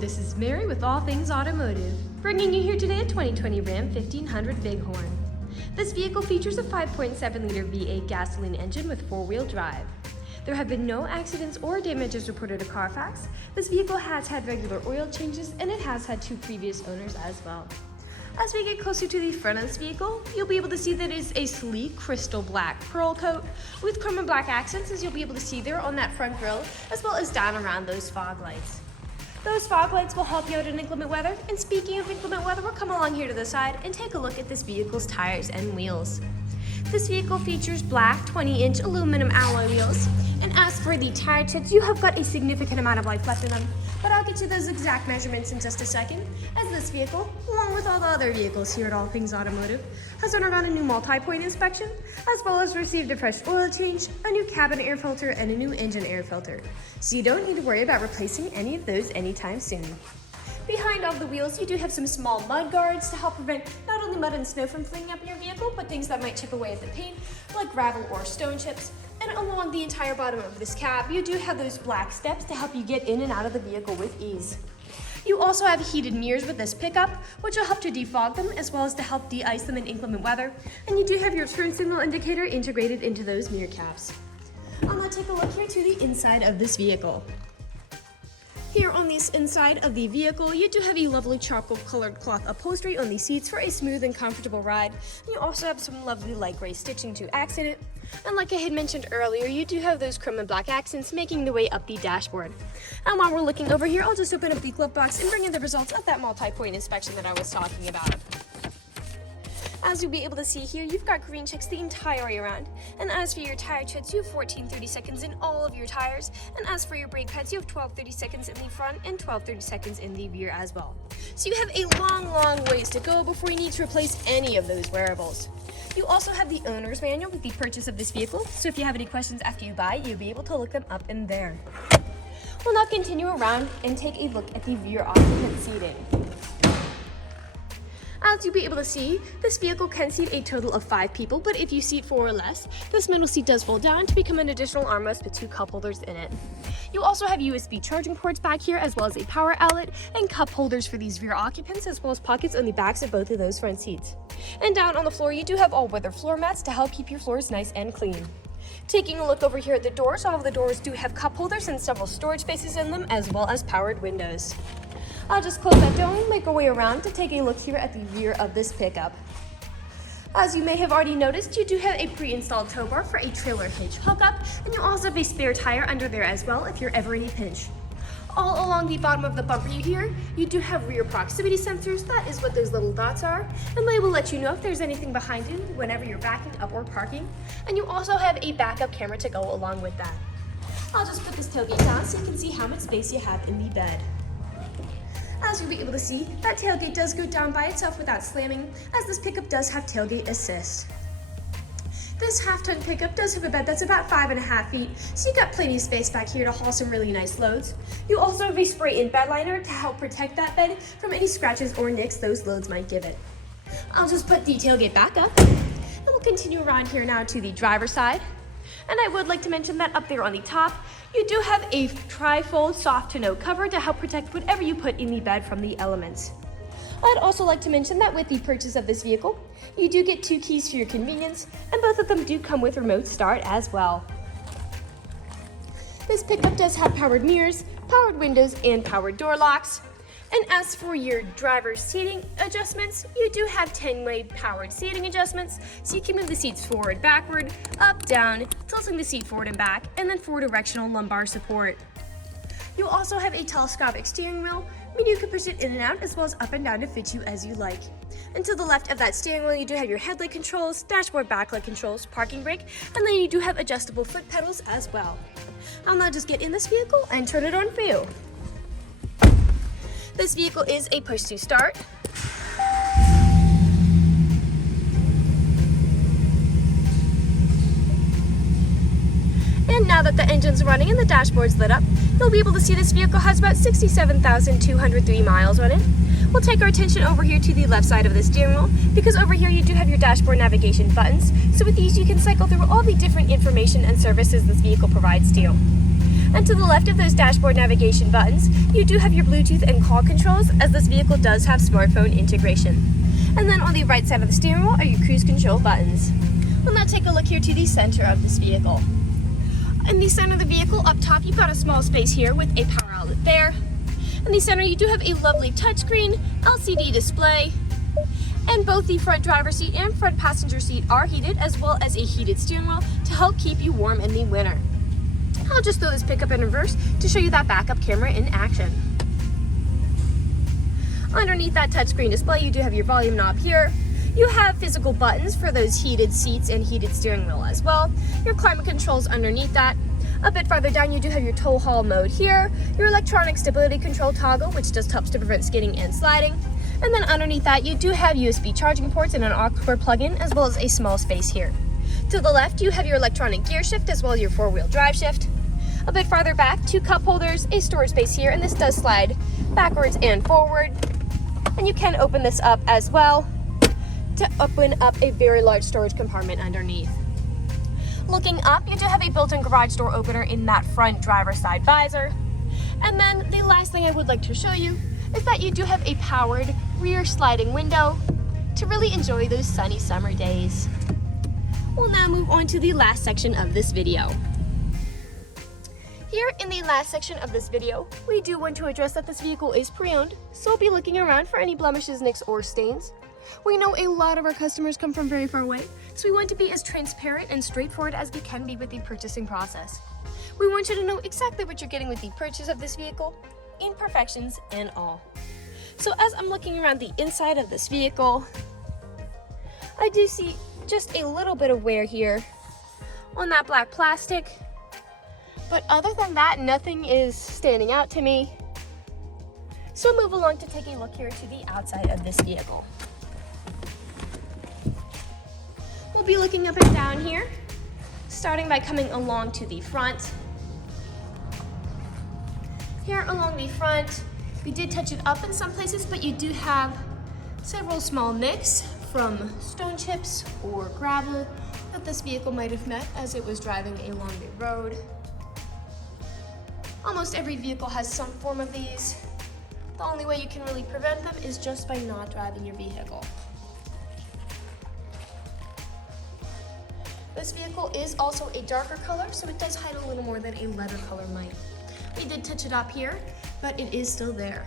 this is Mary with All Things Automotive, bringing you here today a 2020 Ram 1500 Bighorn. This vehicle features a 5.7-liter V8 gasoline engine with four-wheel drive. There have been no accidents or damages reported to CARFAX. This vehicle has had regular oil changes and it has had 2 previous owners as well. As we get closer to the front of this vehicle, you'll be able to see that it is a sleek crystal black pearl coat with chrome and black accents, as you'll be able to see there on that front grille, as well as down around those fog lights. Those fog lights will help you out in inclement weather, and speaking of inclement weather, we'll come along here to the side and take a look at this vehicle's tires and wheels. This vehicle features black 20-inch aluminum alloy wheels, and as for the tire treads, you have got a significant amount of life left in them, but I'll get to those exact measurements in just a second, as this vehicle, along with all the other vehicles here at All Things Automotive, has undergone a new multi-point inspection, as well as received a fresh oil change, a new cabin air filter, and a new engine air filter, so you don't need to worry about replacing any of those anytime soon. Behind all the wheels, you do have some small mud guards to help prevent not only mud and snow from flinging up in your vehicle, but things that might chip away at the paint, like gravel or stone chips. And along the entire bottom of this cab, you do have those black steps to help you get in and out of the vehicle with ease. You also have heated mirrors with this pickup, which will help to defog them as well as to help de-ice them in inclement weather. And you do have your turn signal indicator integrated into those mirror caps. I'm going to take a look here to the inside of this vehicle. Here on this inside of the vehicle, you do have a lovely charcoal colored cloth upholstery on the seats for a smooth and comfortable ride. And you also have some lovely light gray stitching to accent it. And like I had mentioned earlier, you do have those chrome and black accents making the way up the dashboard. And while we're looking over here, I'll just open up the glove box and bring in the results of that multi-point inspection that I was talking about. As you'll be able to see here, you've got green checks the entire way around. And as for your tire treads, you have 14 30-seconds in all of your tires. And as for your brake pads, you have 12 30-seconds in the front and 12 30-seconds in the rear as well. So you have a long ways to go before you need to replace any of those wearables. You also have the owner's manual with the purchase of this vehicle, so if you have any questions after you buy, you'll be able to look them up in there. We'll now continue around and take a look at the rear occupant seating. As you'll be able to see, this vehicle can seat a total of 5 people, but if you seat 4 or less, this middle seat does fold down to become an additional armrest with 2 cup holders in it. You also have USB charging ports back here, as well as a power outlet and cup holders for these rear occupants, as well as pockets on the backs of both of those front seats. And down on the floor, you do have all-weather floor mats to help keep your floors nice and clean. Taking a look over here at the doors, all of the doors do have cup holders and several storage spaces in them, as well as powered windows. I'll just close that door and make our way around to take a look here at the rear of this pickup. As you may have already noticed, you do have a pre-installed tow bar for a trailer hitch hookup, and you also have a spare tire under there as well if you're ever in a pinch. All along the bottom of the bumper here, you do have rear proximity sensors. That is what those little dots are, and they will let you know if there's anything behind you whenever you're backing up or parking. And you also have a backup camera to go along with that. I'll just put this tailgate down so you can see how much space you have in the bed. As you'll be able to see, that tailgate does go down by itself without slamming, as this pickup does have tailgate assist. This half-ton pickup does have a bed that's about 5.5 feet, so you've got plenty of space back here to haul some really nice loads. You also have a spray-in bed liner to help protect that bed from any scratches or nicks those loads might give it. I'll just put the tailgate back up, and we'll continue around here now to the driver's side. And I would like to mention that up there on the top, you do have a tri-fold soft tonneau cover to help protect whatever you put in the bed from the elements. I'd also like to mention that with the purchase of this vehicle, you do get 2 keys for your convenience, and both of them do come with remote start as well. This pickup does have powered mirrors, powered windows, and powered door locks. And as for your driver's seating adjustments, you do have 10-way powered seating adjustments, so you can move the seats forward, backward, up, down, tilting the seat forward and back, and then 4 directional lumbar support. You also have a telescopic steering wheel, meaning you can push it in and out as well as up and down to fit you as you like. And to the left of that steering wheel, you do have your headlight controls, dashboard backlight controls, parking brake, and then you do have adjustable foot pedals as well. I'll now just get in this vehicle and turn it on for you. This vehicle is a push to start. And now that the engine's running and the dashboard's lit up, you'll be able to see this vehicle has about 67,203 miles on it. We'll take our attention over here to the left side of the steering wheel, because over here you do have your dashboard navigation buttons. So with these you can cycle through all the different information and services this vehicle provides to you. And to the left of those dashboard navigation buttons, you do have your Bluetooth and call controls, as this vehicle does have smartphone integration. And then on the right side of the steering wheel are your cruise control buttons. We'll now take a look here to the center of this vehicle. In the center of the vehicle, up top, you've got a small space here with a power outlet there. In the center, you do have a lovely touchscreen LCD display, and both the front driver's seat and front passenger seat are heated, as well as a heated steering wheel to help keep you warm in the winter. I'll just throw this pickup in reverse to show you that backup camera in action. Underneath that touchscreen display, you do have your volume knob here. You have physical buttons for those heated seats and heated steering wheel as well. Your climate controls underneath that. A bit farther down, you do have your tow haul mode here, your electronic stability control toggle, which just helps to prevent skidding and sliding. And then underneath that, you do have USB charging ports and an aux cord plug-in, as well as a small space here. To the left, you have your electronic gear shift, as well as your four-wheel drive shift. A bit farther back, two cup holders, a storage space here, and this does slide backwards and forward. And you can open this up as well to open up a very large storage compartment underneath. Looking up, you do have a built-in garage door opener in that front driver's side visor. And then the last thing I would like to show you is that you do have a powered rear sliding window to really enjoy those sunny summer days. We'll now move on to the last section of this video. Here in the last section of this video, we do want to address that this vehicle is pre-owned, so we'll be looking around for any blemishes, nicks, or stains. We know a lot of our customers come from very far away, so we want to be as transparent and straightforward as we can be with the purchasing process. We want you to know exactly what you're getting with the purchase of this vehicle, imperfections and all. So as I'm looking around the inside of this vehicle, I do see just a little bit of wear here on that black plastic. But other than that, nothing is standing out to me. So we'll move along to take a look here to the outside of this vehicle. We'll be looking up and down here, starting by coming along to the front. Here along the front, we did touch it up in some places, but you do have several small nicks from stone chips or gravel that this vehicle might have met as it was driving along the road. Almost every vehicle has some form of these. The only way you can really prevent them is just by not driving your vehicle. This vehicle is also a darker color, so it does hide a little more than a leather color might. We did touch it up here, but it is still there.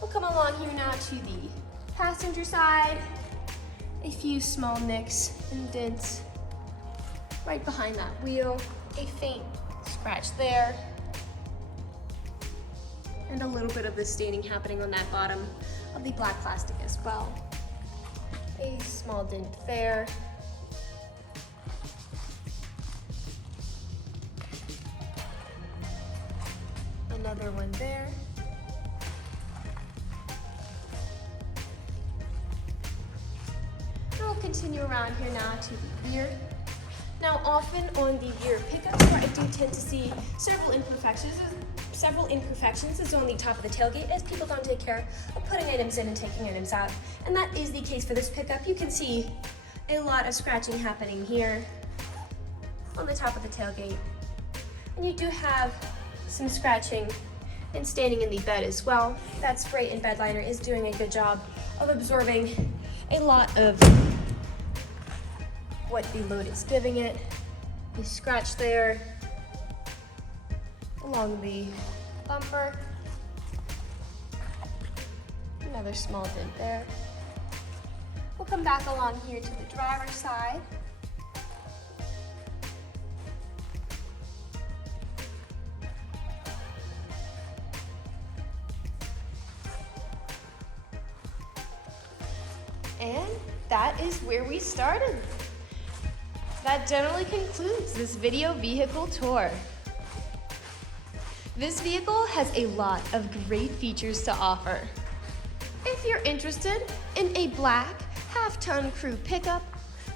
We'll come along here now to the passenger side. A few small nicks and dents right behind that wheel. A faint scratch there. And a little bit of the staining happening on that bottom of the black plastic as well. A small dent there. Another one there. And we'll continue around here now to the rear. Now often on the rear pickups where I do tend to see several imperfections is on the top of the tailgate, as people don't take care of putting items in and taking items out. And that is the case for this pickup. You can see a lot of scratching happening here on the top of the tailgate. And you do have some scratching and staining in the bed as well. That spray and bed liner is doing a good job of absorbing a lot of what the load is giving it. The scratch there along the bumper. Another small dent there. We'll come back along here to the driver's side. And that is where we started. That generally concludes this video vehicle tour. This vehicle has a lot of great features to offer. If you're interested in a black half-ton crew pickup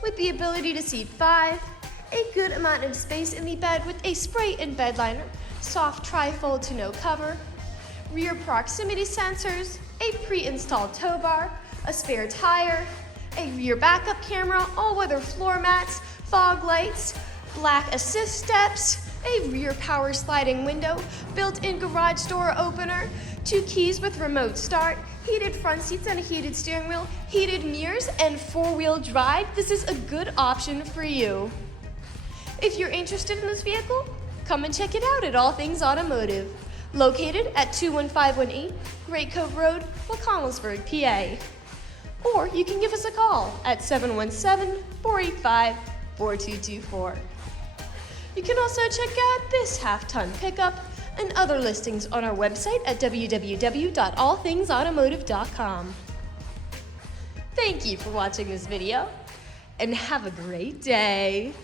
with the ability to seat 5, a good amount of space in the bed with a spray and bed liner, soft tri-fold tonneau cover, rear proximity sensors, a pre-installed tow bar, a spare tire, a rear backup camera, all-weather floor mats, fog lights, black assist steps, a rear power sliding window, built-in garage door opener, 2 keys with remote start, heated front seats and a heated steering wheel, heated mirrors, and 4-wheel drive, this is a good option for you. If you're interested in this vehicle, come and check it out at All Things Automotive, located at 21518 Great Cove Road, McConnellsburg, PA. Or you can give us a call at 717-485-4224. You can also check out this half-ton pickup and other listings on our website at www.allthingsautomotive.com. Thank you for watching this video, and have a great day.